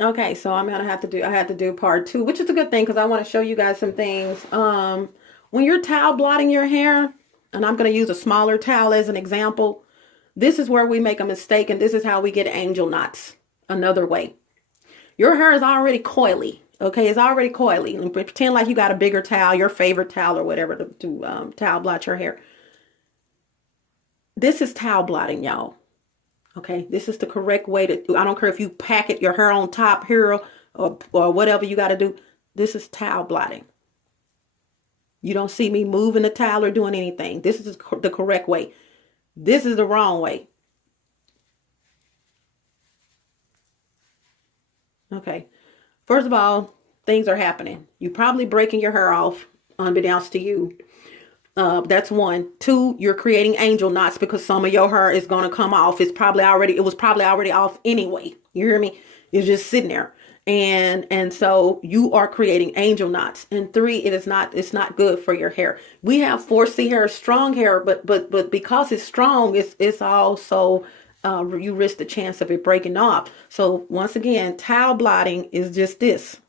Okay, so I'm gonna have to do, I had to do part two, which is a good thing because I want to show you guys some things. When you're towel blotting your hair, and I'm gonna use a smaller towel as an example, this is where we make a mistake, and this is how we get angel knots. Another way. Your hair is already coily. Okay, it's already coily. And pretend like you got a bigger towel, your favorite towel or whatever, to towel blot your hair. This is towel blotting, y'all. Okay, this is the correct way to do. I don't care if you packet your hair on top here or whatever you got to do. This is towel blotting. You don't see me moving the towel or doing anything. This is the correct way. This is the wrong way. Okay. First of all, things are happening. You're probably breaking your hair off, unbeknownst to you. That's one. Two, you're creating angel knots because some of your hair is going to come off. It was probably already off anyway. You hear me? It's just sitting there. And so you are creating angel knots. And three, it's not good for your hair. We have 4C hair, strong hair, but because it's strong, it's also, you risk the chance of it breaking off. So once again, towel blotting is just this,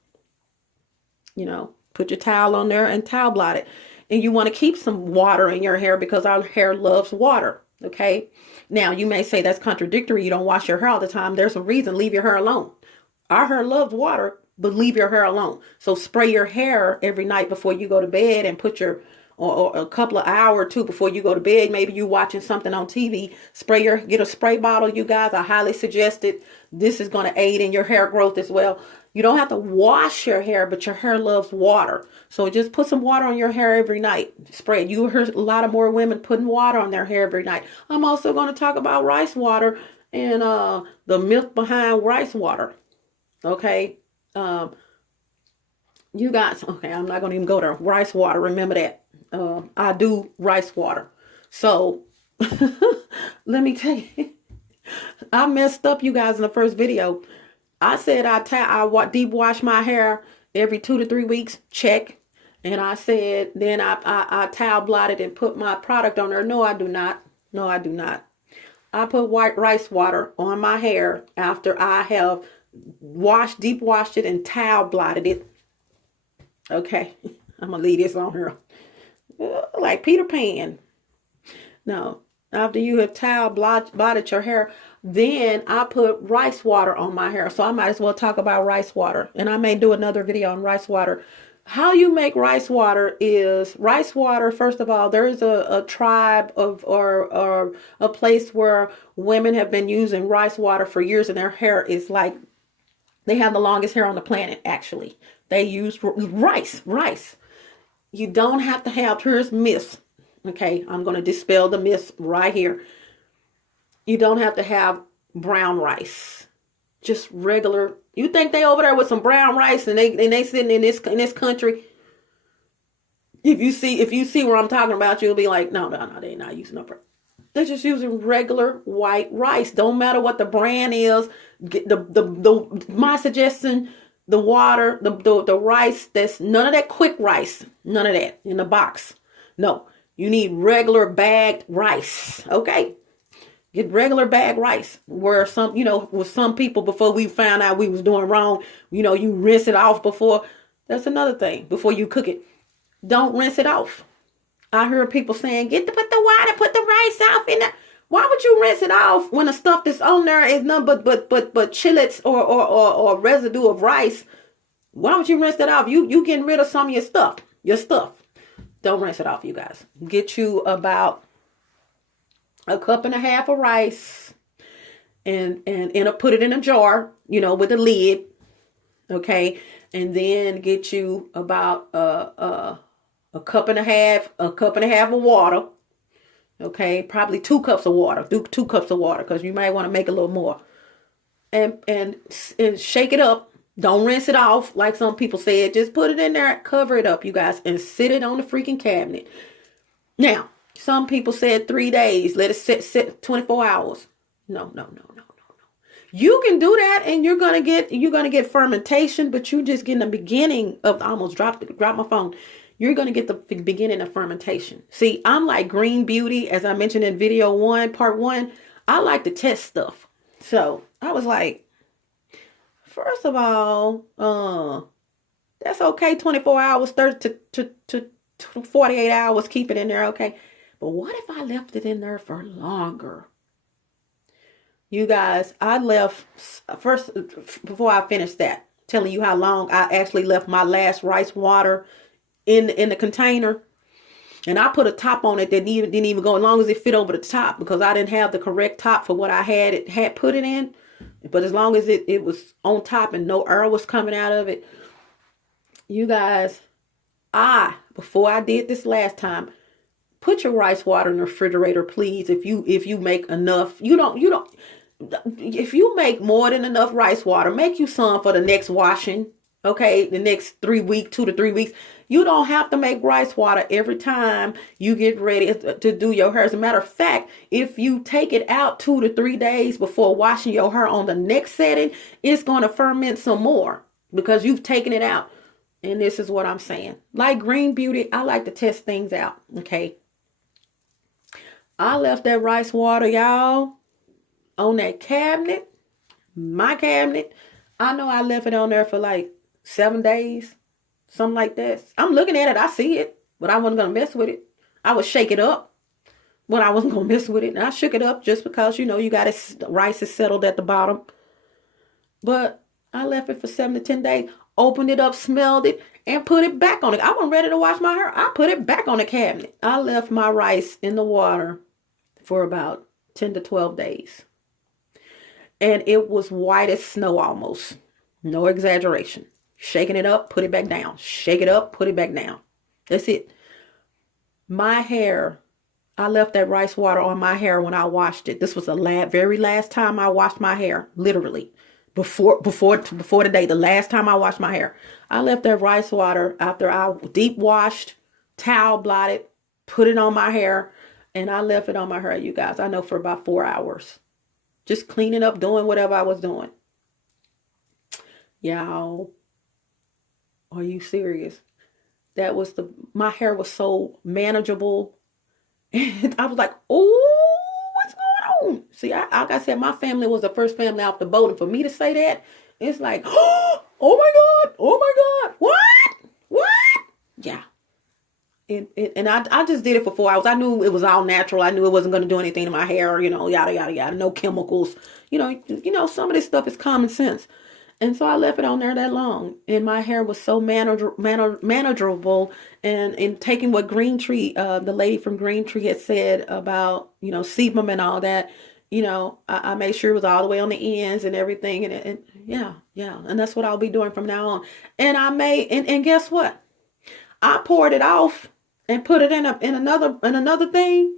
put your towel on there and towel blot it. And you want to keep some water in your hair because our hair loves water. Okay. Now you may say that's contradictory. You don't wash your hair all the time. There's a reason. Leave your hair alone. Our hair loves water, but leave your hair alone. So spray your hair every night before you go to bed and put or a couple of hours or two before you go to bed. Maybe you watching something on TV. Get a spray bottle, you guys. I highly suggest it. This is going to aid in your hair growth as well. You don't have to wash your hair, but your hair loves water. So just put some water on your hair every night. Spray it. You hear a lot of more women putting water on their hair every night. I'm also going to talk about rice water and the myth behind rice water. Okay. You guys, okay, I'm not going to even go there. Rice water, remember that. I do rice water. So let me tell you, I messed up, you guys, in the first video. I said I deep wash my hair every 2 to 3 weeks. Check. And I said, then I towel blotted and put my product on there. No, I do not. No, I do not. I put white rice water on my hair after I have deep washed it and towel blotted it. Okay. I'm going to leave this on here. Like Peter Pan. No. After you have towel blotted your hair, then I put rice water on my hair. So I might as well talk about rice water. And I may do another video on rice water. How you make rice water is rice water. First of all, there is a tribe or a place where women have been using rice water for years, and their hair is like, they have the longest hair on the planet, actually. They use rice. You don't have to have, here's myths. Okay, I'm going to dispel the myths right here. You don't have to have brown rice. Just regular. You think they over there with some brown rice and they sitting in this country? If you see where I'm talking about, you'll be like, no, they're not using no brown. They're just using regular white rice. Don't matter what the brand is. Get my suggestion, the water, the rice, that's none of that quick rice. None of that in the box. No. You need regular bagged rice. Okay. Get regular bagged rice. Where with some people, before we found out we was doing wrong, you rinse it off before. That's another thing. Before you cook it, don't rinse it off. I heard people saying, put the water, put the rice off in there. Why would you rinse it off when the stuff that's on there is none but chillets or residue of rice? Why would you rinse that off? You getting rid of some of your stuff. Don't rinse it off, you guys. Get you about a cup and a half of rice and put it in a jar, with a lid. Okay. And then get you about a cup and a half of water. Okay. Probably 2 cups of water. Do 2 cups of water because you might want to make a little more. And shake it up. Don't rinse it off like some people said. Just put it in there, cover it up, you guys, and sit it on the freaking cabinet. Now, some people said 3 days. Let it sit 24 hours. No. You can do that, and you're gonna get fermentation, but you just getting the beginning of. I almost dropped my phone. You're gonna get the beginning of fermentation. See, I'm like Green Beauty, as I mentioned in part 1. I like to test stuff, so I was like, first of all, that's okay. 24 hours, 30 to 48 hours, keep it in there, okay? But what if I left it in there for longer? You guys, I left first, before I finished that, telling you how long I actually left my last rice water in the container. And I put a top on it that didn't even go, as long as it fit over the top, because I didn't have the correct top for what I had put it in. But as long as it was on top and no air was coming out of it, you guys, before I did this last time, put your rice water in the refrigerator, please. If you make enough, if you make more than enough rice water, make you some for the next washing. Okay, the next 2 to 3 weeks. You don't have to make rice water every time you get ready to do your hair. As a matter of fact, if you take it out 2 to 3 days before washing your hair on the next setting, it's going to ferment some more because you've taken it out. And this is what I'm saying. Like Green Beauty, I like to test things out. Okay. I left that rice water, y'all, on that cabinet, my cabinet. I know I left it on there for like 7 days, something like that. I'm looking at it. I see it, but I wasn't going to mess with it. I would shake it up, but I wasn't going to mess with it. And I shook it up just because, you got it, rice is settled at the bottom. But I left it for 7 to 10 days, opened it up, smelled it, and put it back on it. I wasn't ready to wash my hair. I put it back on the cabinet. I left my rice in the water for about 10 to 12 days. And it was white as snow almost. No exaggeration. Shaking it up, put it back down. Shake it up, put it back down. That's it. My hair, I left that rice water on my hair when I washed it. This was the very last time I washed my hair, literally. Before today, the last time I washed my hair. I left that rice water after I deep washed, towel blotted, put it on my hair, and I left it on my hair, you guys. I know for about 4 hours. Just cleaning up, doing whatever I was doing. Y'all, are you serious? My hair was so manageable. And I was like, oh, what's going on? See, like I said, my family was the first family off the boat. And for me to say that, it's like, oh my God, what? Yeah. And I just did it for 4 hours. I knew it was all natural. I knew it wasn't going to do anything to my hair, yada, yada, yada. No chemicals. Some of this stuff is common sense. And so I left it on there that long. And my hair was so manageable. And in taking what Green Tree, the lady from Green Tree had said about, sebum and all that, I made sure it was all the way on the ends and everything. And yeah. And that's what I'll be doing from now on. And and guess what? I poured it off and put it in another thing.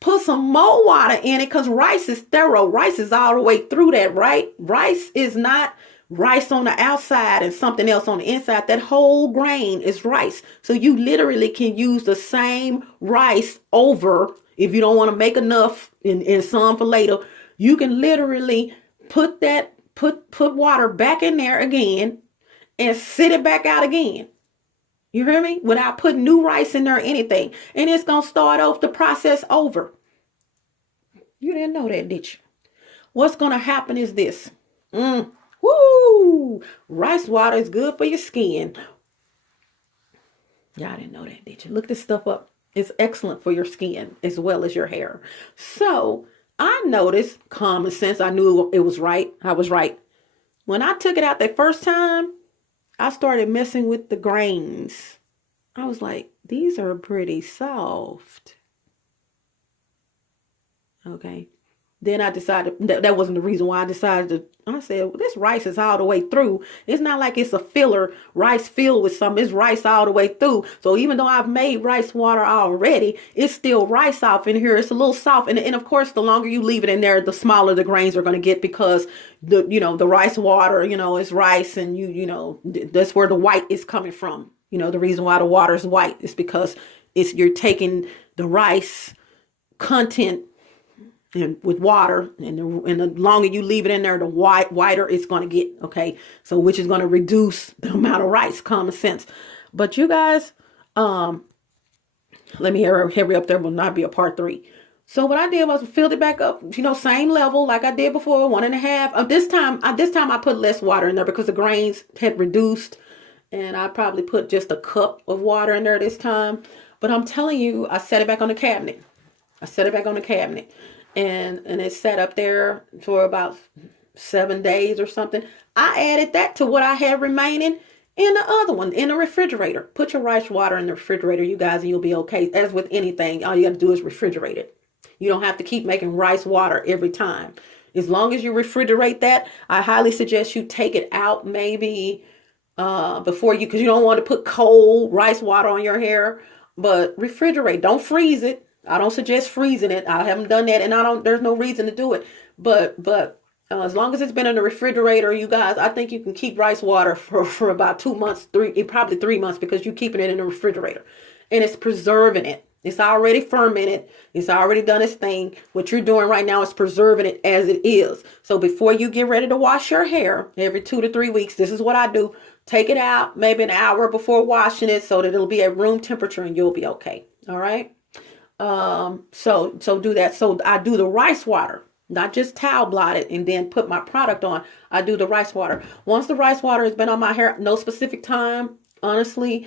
Put some more water in it because rice is thorough. Rice is all the way through that, right? Rice is not rice on the outside and something else on the inside. That whole grain is rice. So you literally can use the same rice over. If you don't want to make enough in some for later, you can literally put water back in there again and sit it back out again. You hear me? Without putting new rice in there or anything. And it's going to start off the process over. You didn't know that, did you? What's going to happen is this. Rice water is good for your skin. Y'all didn't know that, did you? Look this stuff up. It's excellent for your skin as well as your hair. So I noticed common sense. I knew it was right. I was right. When I took it out that first time, I started messing with the grains. I was like, these are pretty soft. Okay. Then I decided that wasn't the reason why I said, well, this rice is all the way through. It's not like it's a filler rice filled with something. It's rice all the way through. So even though I've made rice water already, it's still rice off in here. It's a little soft. And of course, the longer you leave it in there, the smaller the grains are going to get because the rice water, is rice and that's where the white is coming from. The reason why the water is white is because you're taking the rice content and with water, and the longer you leave it in there, the whiter it's going to get. Okay. So, which is going to reduce the amount of rice, common sense. But you guys, let me hurry up. There will not be a part 3. So what I did was filled it back up, you know, same level like I did before, 1.5. This time I put less water in there because the grains had reduced, and I probably put just a cup of water in there this time. But I'm telling you, I set it back on the cabinet. I set it back on the cabinet, and it sat up there for about 7 days or something. I added that to what I had remaining in the other one in the refrigerator. Put your rice water in the refrigerator, you guys, and you'll be okay. As with anything, all you have to do is refrigerate it. You don't have to keep making rice water every time. As long as you refrigerate that, I highly suggest you take it out maybe before you, because you don't want to put cold rice water on your hair. But refrigerate. Don't freeze it. I don't suggest freezing it. I haven't done that, and there's no reason to do it. But as long as it's been in the refrigerator, you guys, I think you can keep rice water for about 2 months, probably 3 months, because you're keeping it in the refrigerator, and it's preserving it. It's already fermented. It's already done its thing. What you're doing right now is preserving it as it is. So before you get ready to wash your hair every 2 to 3 weeks, this is what I do. Take it out maybe an hour before washing it so that it'll be at room temperature and you'll be okay. All right. So do that. So I do the rice water, not just towel blot it and then put my product on. I do the rice water. Once the rice water has been on my hair, no specific time, honestly,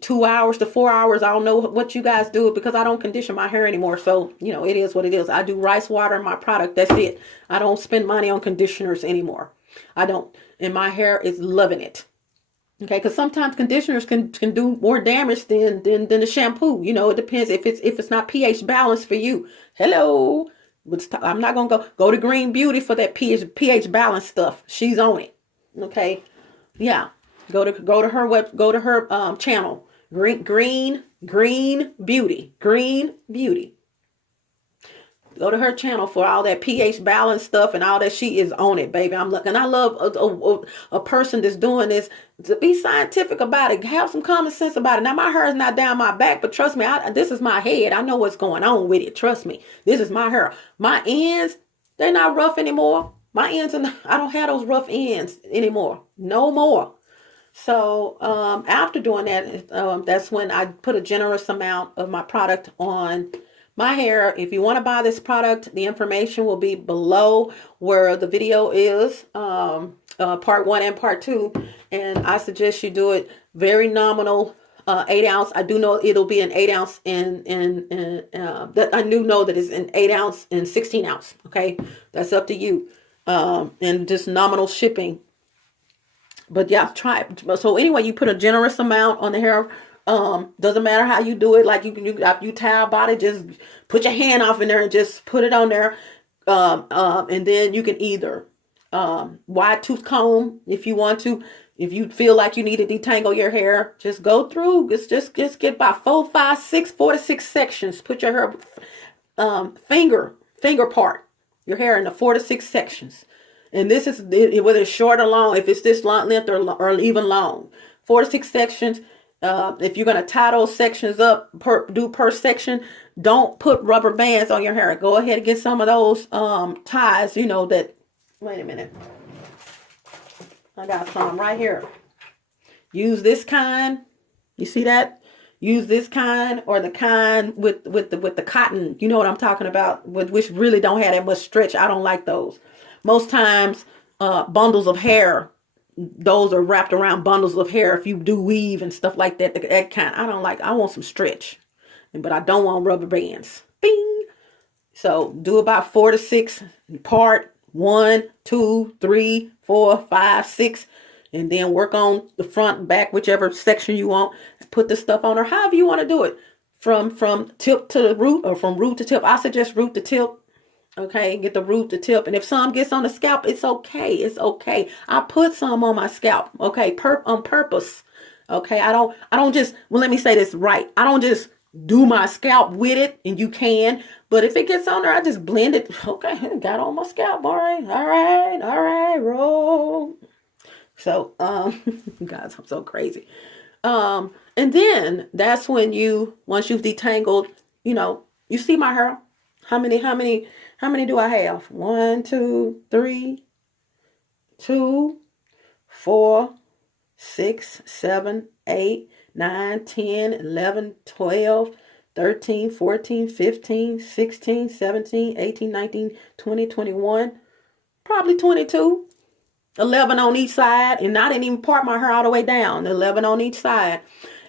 2 hours to 4 hours. I don't know what you guys do because I don't condition my hair anymore. So, you know, it is what it is. I do rice water in my product. That's it. I don't spend money on conditioners anymore. I don't. And my hair is loving it. Okay, because sometimes conditioners can do more damage than the shampoo. You know, it depends if it's not pH balanced for you. Hello. I'm not gonna go to Green Beauty for that pH balance stuff. She's on it. Okay. Yeah. Go to her channel. Green Beauty. Go to her channel for all that pH balance stuff and all that. She is on it, baby. I'm looking. I love a person that's doing this to be scientific about it. Have some common sense about it. Now, my hair is not down my back, but trust me, this is my head. I know what's going on with it. Trust me. This is my hair. My ends, they're not rough anymore. My ends, I don't have those rough ends anymore. No more. So after doing that, that's when I put a generous amount of my product on my hair. If you want to buy this product, the information will be below where the video is, part 1 and part 2. And I suggest you do it very nominal, 8 ounce. I do know it'll be an 8 ounce that I do know that it's an 8 ounce and 16 ounce. Okay. That's up to you. And just nominal shipping. But yeah, try it. So anyway, you put a generous amount on the hair. Doesn't matter how you do it. Like you towel body, just put your hand off in there and just put it on there. And then you can either wide tooth comb if you want to. If you feel like you need to detangle your hair, just go through. Just get about 4 to 6 sections. Put your hair finger part, your hair into 4 to 6 sections. And this is whether it's short or long, if it's this long length or even long. 4 to 6 sections. If you're going to tie those sections up per section, don't put rubber bands on your hair. Go ahead and get some of those ties, you know, that, wait a minute. I got some right here. Use this kind. You see that? Use this kind or the kind with the cotton. You know what I'm talking about, which really don't have that much stretch. I don't like those. Most times, bundles of hair, those are wrapped around bundles of hair. If you do weave and stuff like that, that kind, I want some stretch, but I don't want rubber bands. Bing. So do about 4 to 6 part 1, 2, 3, 4, 5, 6, and then work on the front and back, whichever section you want. Put the stuff on, or however you want to do it, from tip to the root or from root to tip. I suggest root to tip. Okay, get the root to tip. And if some gets on the scalp, it's okay. It's okay. I put some on my scalp. Okay, on purpose. Okay, I don't just, well, let me say this right. I don't just do my scalp with it, and you can. But if it gets on there, I just blend it. Okay, got on my scalp. All right, roll. So, guys, I'm so crazy. And then that's when once you've detangled, you know, you see my hair. How many do I have? 1, 2, 3, 2, 4, 6, 7, 8, 9, 10, 11, 12, 13, 14, 15, 16, 17, 18, 19, 20, 21, probably 22. 11 on each side, and I didn't even part my hair all the way down. 11 on each side.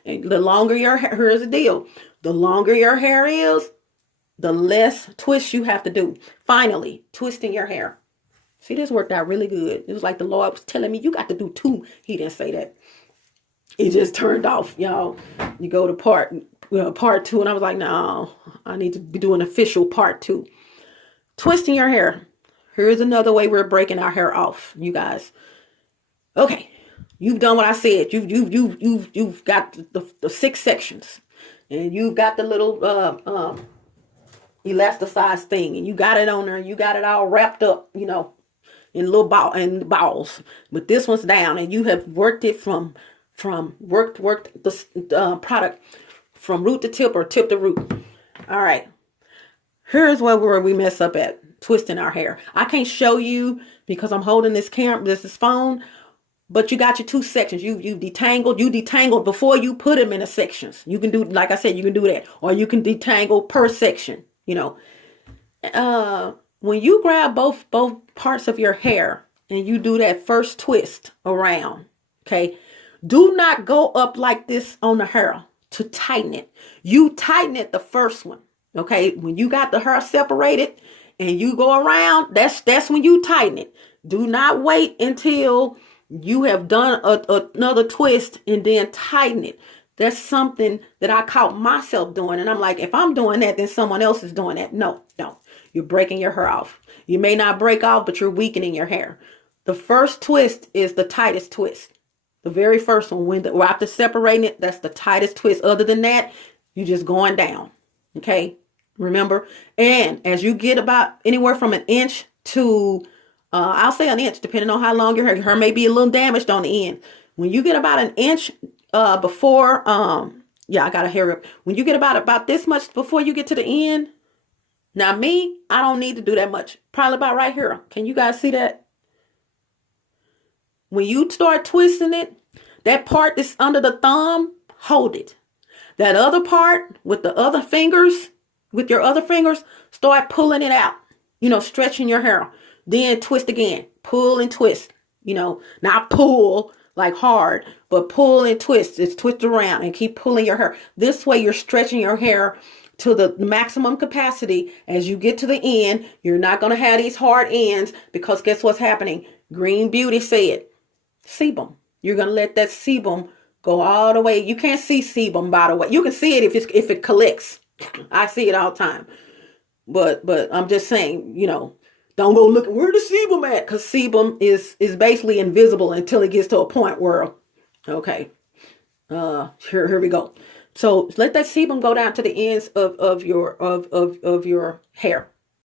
And the longer your hair, here's the deal. The longer your hair is, the less twists you have to do. Finally, twisting your hair. See, this worked out really good. It was like the Lord was telling me, you got to do 2. He didn't say that. It just turned off, y'all. You go to part 2, and I was like, no, I need to be doing official part 2. Twisting your hair. Here's another way we're breaking our hair off, you guys. Okay, you've done what I said. You've got the 6 sections, and you've got the little elasticized thing, and you got it on there, and you got it all wrapped up, in little balls. But this one's down, and you have worked it worked the product from root to tip or tip to root. All right, here's where we mess up at. Twisting our hair. I can't show you because I'm holding this phone, but you got your 2 sections. You detangled before you put them in the sections. You can do, like I said, you can do that, or you can detangle per section. When you grab both parts of your hair and you do that first twist around, okay, do not go up like this on the hair to tighten it. You tighten it the first one, okay. When you got the hair separated and you go around, that's when you tighten it. Do not wait until you have done another twist and then tighten it. That's something that I caught myself doing. And I'm like, if I'm doing that, then someone else is doing that. No, don't. You're breaking your hair off. You may not break off, but you're weakening your hair. The first twist is the tightest twist. The very first one, after separating it, that's the tightest twist. Other than that, you're just going down. Okay. Remember, and as you get about anywhere from an inch to, I'll say an inch, depending on how long your hair may be a little damaged on the end. When you get about an inch before, I got a hair rip. When you get about this much before you get to the end, now me, I don't need to do that much. Probably about right here. Can you guys see that? When you start twisting it, that part that's under the thumb, hold it. That other part with the other fingers, with your other fingers, start pulling it out, stretching your hair. Then twist again, pull and twist, not pull like hard, but pull and twist. It's twist around and keep pulling your hair. This way you're stretching your hair to the maximum capacity. As you get to the end, you're not going to have these hard ends, because guess what's happening? Green Beauty said, sebum. You're going to let that sebum go all the way. You can't see sebum, by the way. You can see it if it collects. I see it all the time. But I'm just saying, don't go looking where the sebum at, because sebum is basically invisible until it gets to a point where, okay, here we go. So let that sebum go down to the ends of your hair.